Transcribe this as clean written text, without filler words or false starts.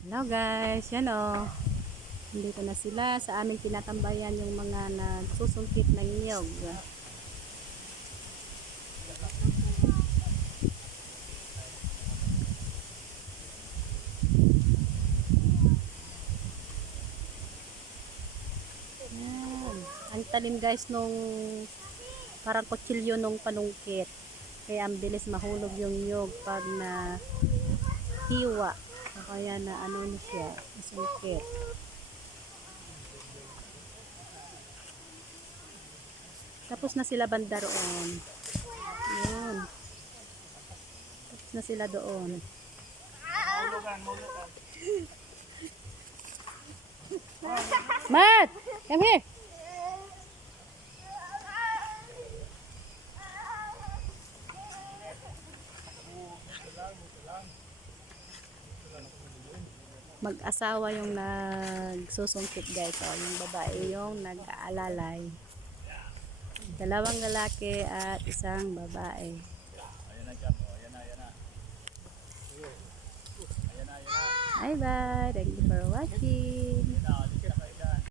Hello guys, yan o. Nandito na sila sa aming tinatambayan yung mga nagsusungkit ng niyog. Yan. Ang talim guys nung parang kutsilyo nung panungkit. Kaya ang bilis mahulog yung niyog pag na hiwa. Kaya na ano na siya, sungkit. Tapos na sila banda roon. Yan. Tapos na sila doon. Matt! Come here! Mag-asawa yung nagsusungkit guys. O, yung babae yung nag-aalalay. Dalawang lalaki at isang babae. Bye bye. Thank you for watching.